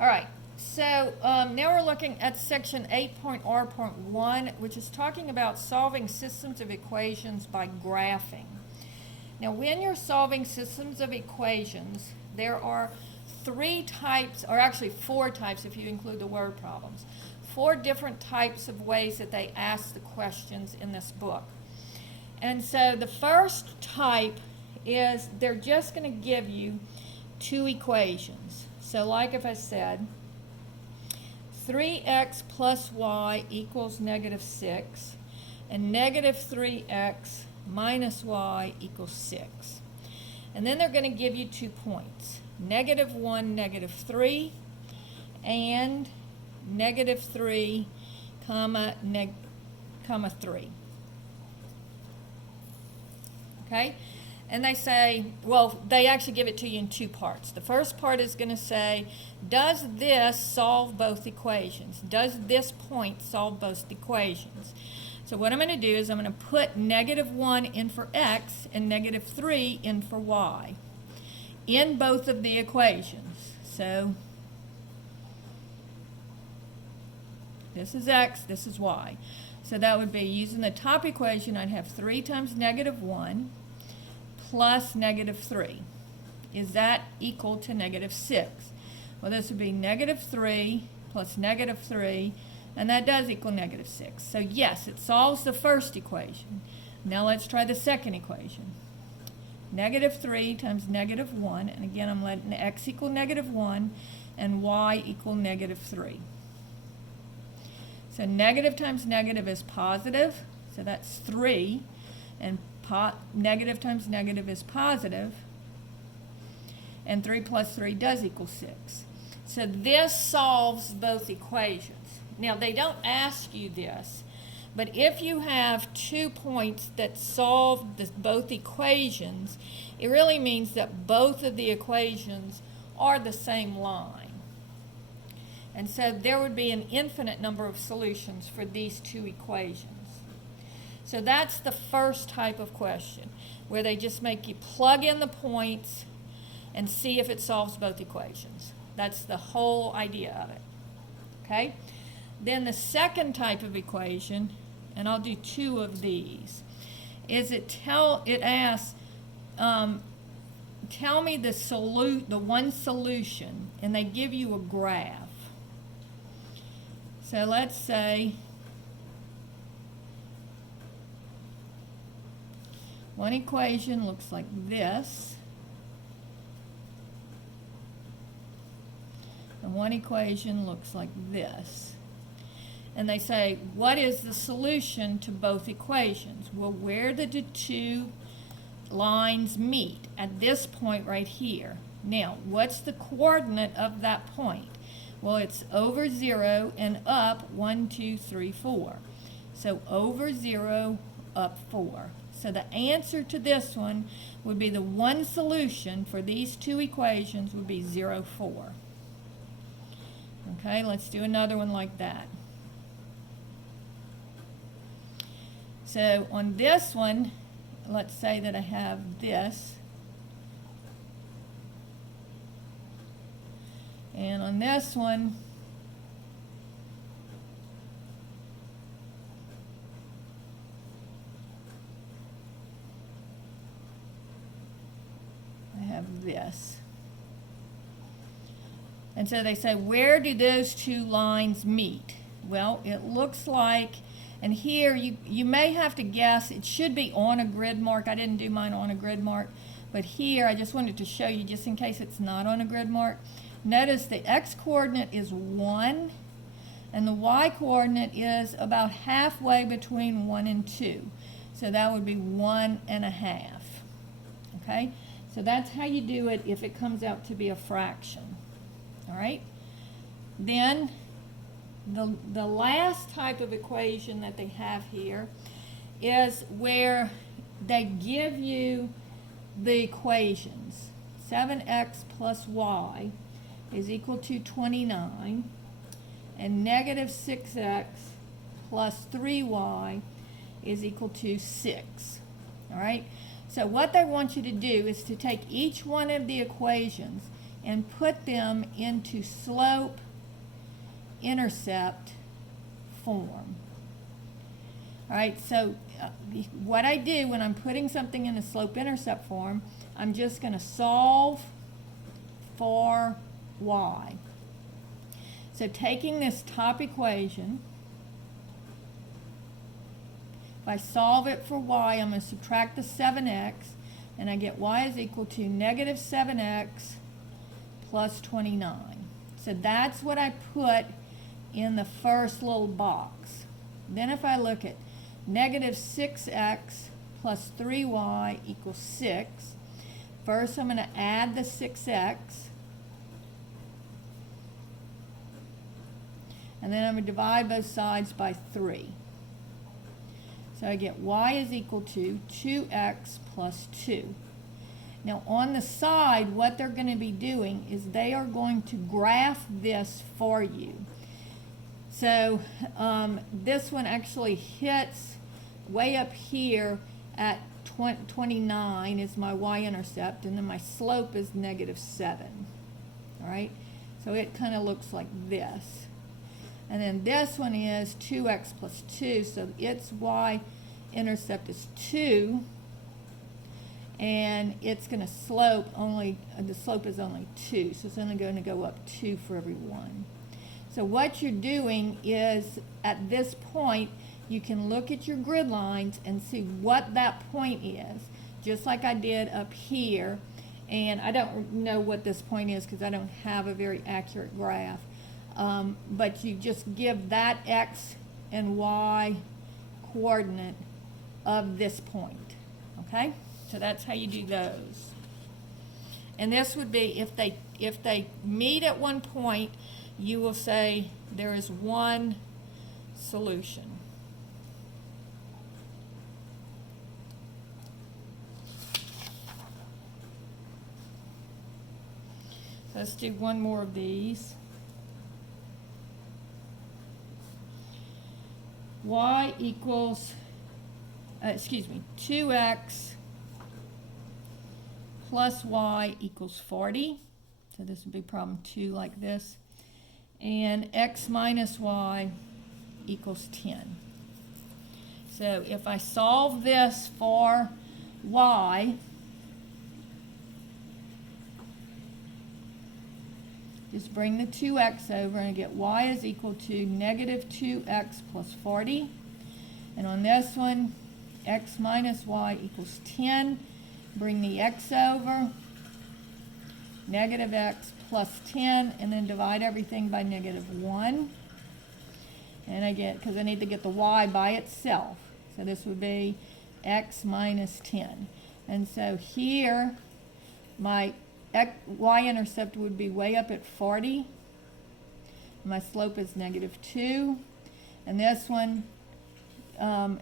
All right, so now we're looking at section 8.R.1, which is talking about solving systems of equations by graphing. Now, when you're solving systems of equations, there are three types, or actually four types if you include the word problems, four different types of ways that they ask the questions in this book. And so the first type is they're just going to give you two equations. So like if I said 3x plus y equals negative 6 and negative 3x minus y equals 6. And then they're going to give you 2 points, negative 1, negative 3, and negative 3, comma 3. Okay? And they say, well, they actually give it to you in two parts. The first part is going to say, does this solve both equations? Does this point solve both equations? So what I'm going to do is I'm going to put negative 1 in for x and negative 3 in for y in both of the equations. So this is x, this is y. So that would be, using the top equation, I'd have 3 times negative 1 plus negative 3. Is that equal to negative 6? Well, this would be negative 3 plus negative 3, and that does equal negative 6. So yes, it solves the first equation. Now let's try the second equation. Negative 3 times negative 1, and again I'm letting x equal negative 1 and y equal negative 3. So negative times negative is positive, so that's 3, and negative times negative is positive, and 3 plus 3 does equal 6. So this solves both equations. Now, they don't ask you this, but if you have 2 points that solve both equations, it really means that both of the equations are the same line. And so there would be an infinite number of solutions for these two equations. So that's the first type of question, where they just make you plug in the points and see if it solves both equations. That's the whole idea of it. Okay? Then the second type of equation, and I'll do 2 of these, is it asks, tell me the one solution, and they give you a graph. So let's say one equation looks like this, and one equation looks like this. And they say, what is the solution to both equations? Well, where did the two lines meet? At this point right here. Now, what's the coordinate of that point? Well, it's over 0 and up 1, 2, 3, 4. So over 0, up 4. So the answer to this one would be, the one solution for these two equations would be 0, 4. Okay, let's do another one like that. So on this one, let's say that I have this. And on this one, I have this. And so they say, where do those two lines meet? Well, it looks like, and here you may have to guess, it should be on a grid mark. I didn't do mine on a grid mark, but here I just wanted to show you, just in case it's not on a grid mark. Notice the x-coordinate is 1, and the y-coordinate is about halfway between 1 and 2. So that would be 1.5. Okay? So that's how you do it if it comes out to be a fraction. All right? Then the last type of equation that they have here is where they give you the equations. 7x plus y is equal to 29, and negative 6x plus 3y is equal to 6. All right? So what they want you to do is to take each one of the equations, and put them into slope-intercept form. All right, so what I do when I'm putting something in a slope-intercept form, I'm just going to solve for y. So taking this top equation, if I solve it for y, I'm going to subtract the 7x, and I get y is equal to negative 7x plus 29. So that's what I put in the first little box. Then if I look at negative 6x plus 3y equals 6, first I'm going to add the 6x, and then I'm going to divide both sides by 3. So I get y is equal to 2x plus 2. Now on the side, what they're going to be doing is they are going to graph this for you. So this one actually hits way up here at 29 is my y-intercept, and then my slope is negative 7. All right, so it kind of looks like this. And then this one is 2x plus 2, so its y-intercept is 2, and it's going to slope only, the slope is only 2, so it's only going to go up 2 for every 1. So what you're doing is, at this point, you can look at your grid lines and see what that point is, just like I did up here. And I don't know what this point is because I don't have a very accurate graph. But you just give that x and y coordinate of this point, okay? So that's how you do those. And this would be, if they meet at one point, you will say there is one solution. So let's do one more of these. Y equals, 2x plus y equals 40. So this would be problem 2 like this. And x minus y equals 10. So if I solve this for y, just bring the 2x over and get y is equal to negative 2x plus 40. And on this one, x minus y equals 10. Bring the x over, negative x plus 10, and then divide everything by negative 1. And I get, because I need to get the y by itself. So this would be x minus 10. And so here, my y-intercept would be way up at 40. My slope is negative 2. And this one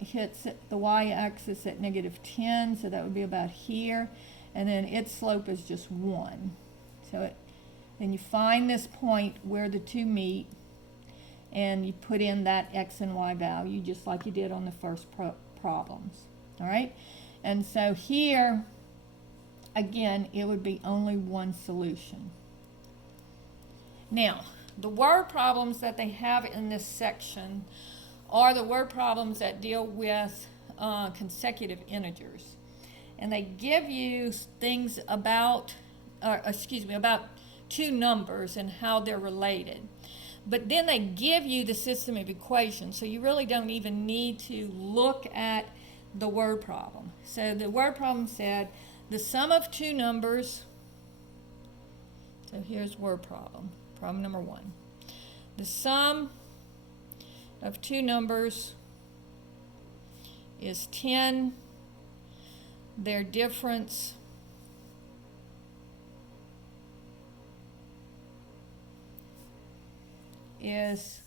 hits the y-axis at negative 10, so that would be about here. And then its slope is just 1. So then you find this point where the two meet, and you put in that x and y value just like you did on the first problems. All right? And so here, again, it would be only one solution. Now, the word problems that they have in this section are the word problems that deal with consecutive integers. And they give you things about, about two numbers and how they're related. But then they give you the system of equations, so you really don't even need to look at the word problem. So the word problem said the sum of two numbers, so here's word problem, problem number 1. The sum of two numbers is 10. Their difference is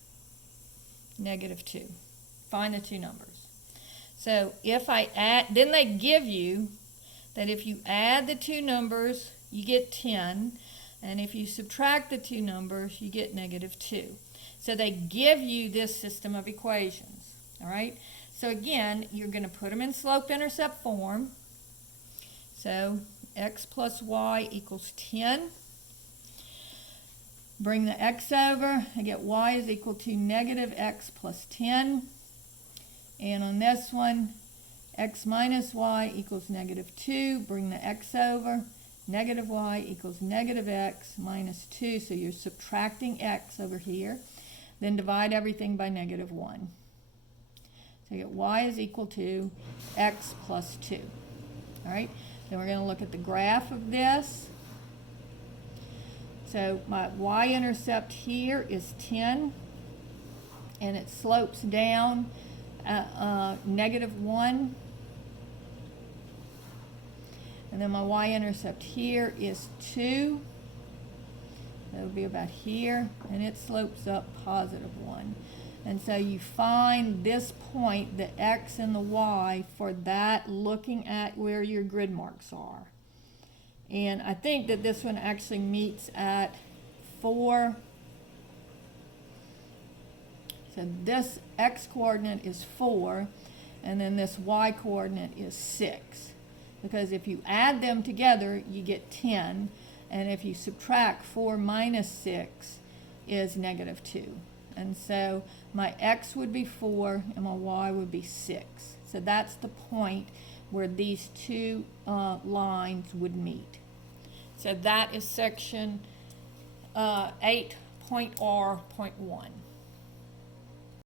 negative 2. Find the two numbers. So if I add, then they give you that if you add the two numbers, you get 10, and if you subtract the two numbers, you get negative 2. So they give you this system of equations, all right? So again, you're going to put them in slope-intercept form. So x plus y equals 10. Bring the x over. I get y is equal to negative x plus 10. And on this one, x minus y equals negative 2. Bring the x over. Negative y equals negative x minus 2. So you're subtracting x over here. Then divide everything by negative 1. So you get y is equal to x plus 2. All right. Then we're going to look at the graph of this. So my y-intercept here is 10, and it slopes down negative 1. And then my y-intercept here is 2. That would be about here, and it slopes up positive 1. And so you find this point, the x and the y, for that, looking at where your grid marks are. And I think that this one actually meets at 4. So this x coordinate is 4, and then this y coordinate is 6. Because if you add them together, you get 10, and if you subtract 4 minus 6 is negative 2. And so my x would be 4, and my y would be 6. So that's the point where these two lines would meet. So that is section 8.R.1.